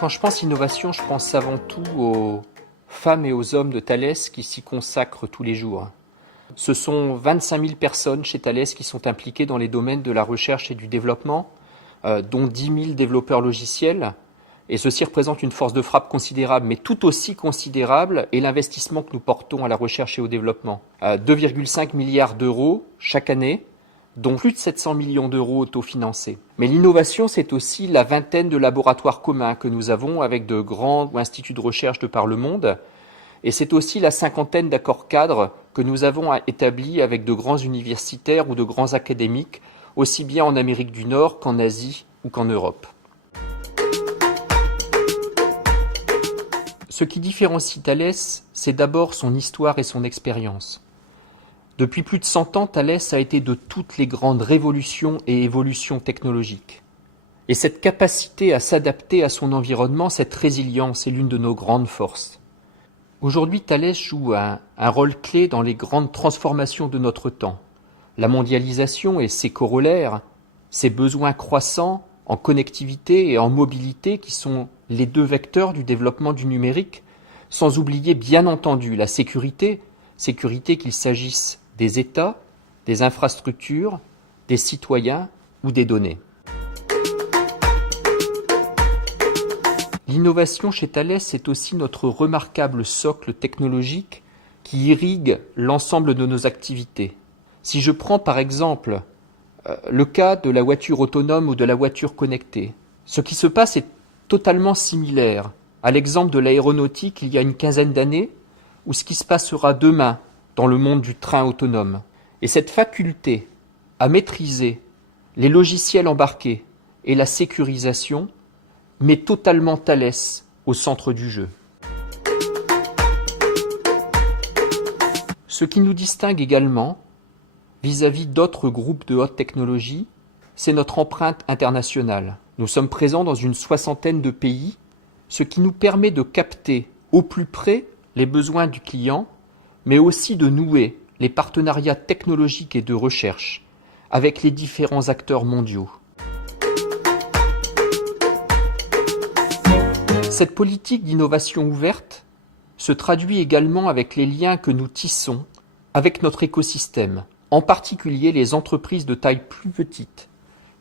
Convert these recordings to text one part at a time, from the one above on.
Quand je pense innovation, je pense avant tout aux femmes et aux hommes de Thales qui s'y consacrent tous les jours. Ce sont 25 000 personnes chez Thales qui sont impliquées dans les domaines de la recherche et du développement, dont 10 000 développeurs logiciels. Et ceci représente une force de frappe considérable, mais tout aussi considérable est l'investissement que nous portons à la recherche et au développement. 2,5 milliards d'euros chaque année, dont plus de 700 millions d'euros autofinancés. Mais l'innovation, c'est aussi la vingtaine de laboratoires communs que nous avons avec de grands instituts de recherche de par le monde. Et c'est aussi la cinquantaine d'accords cadres que nous avons établis avec de grands universitaires ou de grands académiques, aussi bien en Amérique du Nord qu'en Asie ou qu'en Europe. Ce qui différencie Thales, c'est d'abord son histoire et son expérience. Depuis plus de 100 ans, Thales a été de toutes les grandes révolutions et évolutions technologiques. Et cette capacité à s'adapter à son environnement, cette résilience est l'une de nos grandes forces. Aujourd'hui, Thales joue un rôle clé dans les grandes transformations de notre temps. La mondialisation et ses corollaires, ses besoins croissants en connectivité et en mobilité qui sont les deux vecteurs du développement du numérique, sans oublier bien entendu la sécurité qu'il s'agisse des États, des infrastructures, des citoyens ou des données. L'innovation chez Thales, c'est aussi notre remarquable socle technologique qui irrigue l'ensemble de nos activités. Si je prends par exemple le cas de la voiture autonome ou de la voiture connectée, ce qui se passe est totalement similaire à l'exemple de l'aéronautique il y a une quinzaine d'années ou ce qui se passera demain dans le monde du train autonome. Et cette faculté à maîtriser les logiciels embarqués et la sécurisation met totalement Thales au centre du jeu. Ce qui nous distingue également vis-à-vis d'autres groupes de haute technologie, c'est notre empreinte internationale. Nous sommes présents dans une soixantaine de pays, ce qui nous permet de capter au plus près les besoins du client, mais aussi de nouer les partenariats technologiques et de recherche avec les différents acteurs mondiaux. Cette politique d'innovation ouverte se traduit également avec les liens que nous tissons avec notre écosystème, en particulier les entreprises de taille plus petite,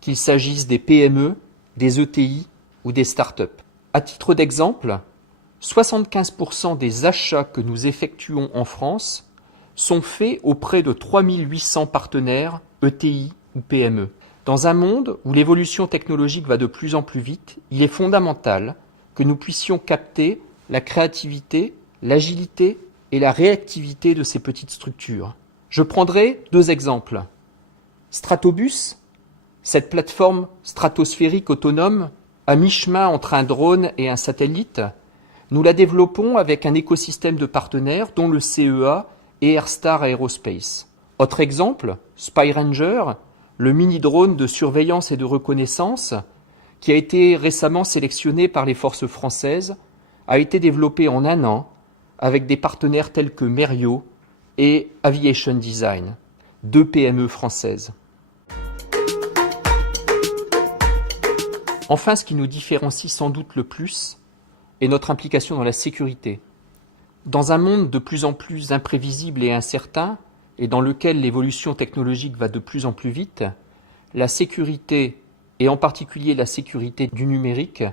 qu'il s'agisse des PME, des ETI ou des start-up. À titre d'exemple, 75% des achats que nous effectuons en France sont faits auprès de 3800 partenaires ETI ou PME. Dans un monde où l'évolution technologique va de plus en plus vite, il est fondamental que nous puissions capter la créativité, l'agilité et la réactivité de ces petites structures. Je prendrai deux exemples. Stratobus, cette plateforme stratosphérique autonome à mi-chemin entre un drone et un satellite, nous la développons avec un écosystème de partenaires dont le CEA et Airstar Aerospace. Autre exemple, SpyRanger, le mini-drone de surveillance et de reconnaissance qui a été récemment sélectionné par les forces françaises, a été développé en un an avec des partenaires tels que Merio et Aviation Design, deux PME françaises. Enfin, ce qui nous différencie sans doute le plus est notre implication dans la sécurité. Dans un monde de plus en plus imprévisible et incertain, et dans lequel l'évolution technologique va de plus en plus vite, la sécurité, et en particulier la sécurité du numérique,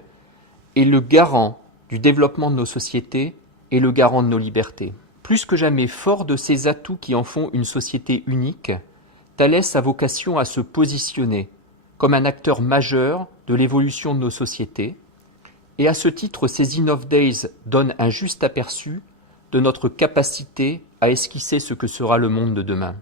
est le garant du développement de nos sociétés et le garant de nos libertés. Plus que jamais fort de ces atouts qui en font une société unique, Thales a vocation à se positionner comme un acteur majeur de l'évolution de nos sociétés, et à ce titre, ces Innov Days donnent un juste aperçu de notre capacité à esquisser ce que sera le monde de demain.